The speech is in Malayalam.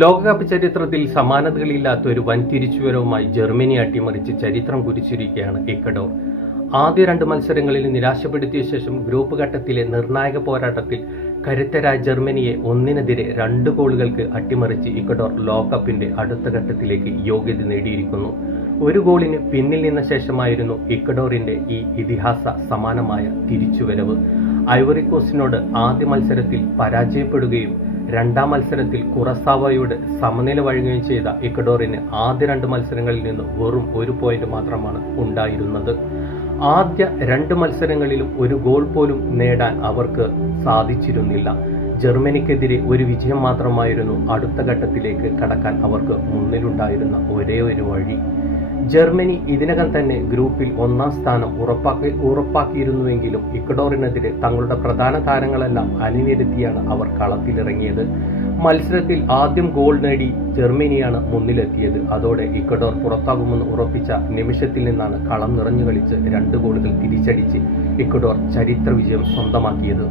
ലോകകപ്പ് ചരിത്രത്തിൽ സമാനതകളില്ലാത്ത ഒരു വൻ തിരിച്ചുവരവുമായി ജർമ്മനി അട്ടിമറിച്ച് ചരിത്രം കുറിച്ചിരിക്കുകയാണ് ഇക്വഡോർ. ആദ്യ രണ്ട് മത്സരങ്ങളിൽ നിരാശപ്പെടുത്തിയ ശേഷം ഗ്രൂപ്പ് ഘട്ടത്തിലെ നിർണായക പോരാട്ടത്തിൽ കരുത്തരായ ജർമ്മനിയെ 1-നെതിരെ 2 ഗോളുകൾക്ക് അട്ടിമറിച്ച് ഇക്വഡോർ ലോകകപ്പിന്റെ അടുത്ത ഘട്ടത്തിലേക്ക് യോഗ്യത നേടിയിരിക്കുന്നു. ഒരു ഗോളിന് പിന്നിൽ നിന്ന ശേഷമായിരുന്നു ഇക്വഡോറിന്റെ ഈ ഇതിഹാസ സമാനമായ തിരിച്ചുവരവ്. ഐവറി കോസ്റ്റിനോട് ആദ്യ മത്സരത്തിൽ പരാജയപ്പെടുകയും രണ്ടാം മത്സരത്തിൽ കുറസാവോയോട് സമനില വഴങ്ങുകയും ചെയ്ത ഇക്വഡോറിന് ആദ്യ 2 മത്സരങ്ങളിൽ നിന്ന് വെറും 1 പോയിന്റ് മാത്രമാണ് ഉണ്ടായിരുന്നത്. ആദ്യ 2 മത്സരങ്ങളിലും ഒരു ഗോൾ പോലും നേടാൻ അവർക്ക് സാധിച്ചിരുന്നില്ല. ജർമ്മനിക്കെതിരെ ഒരു വിജയം മാത്രമായിരുന്നു അടുത്ത ഘട്ടത്തിലേക്ക് കടക്കാൻ അവർക്ക് മുന്നിലുണ്ടായിരുന്ന ഒരേ ഒരു വഴി. ജർമ്മനി ഇതിനകം തന്നെ ഗ്രൂപ്പിൽ 1-ാം സ്ഥാനം ഉറപ്പാക്കിയിരുന്നുവെങ്കിലും ഇക്വഡോറിനെതിരെ തങ്ങളുടെ പ്രധാന താരങ്ങളെല്ലാം അണിനിരത്തിയാണ് അവർ കളത്തിലിറങ്ങിയത്. മത്സരത്തിൽ ആദ്യം ഗോൾ നേടി ജർമ്മനിയാണ് മുന്നിലെത്തിയത്. അതോടെ ഇക്വഡോർ പുറത്താകുമെന്ന് ഉറപ്പിച്ച നിമിഷത്തിൽ നിന്നാണ് കളം നിറഞ്ഞു കളിച്ച് 2 ഗോളുകൾ തിരിച്ചടിച്ച് ഇക്വഡോർ ചരിത്ര വിജയം സ്വന്തമാക്കിയത്.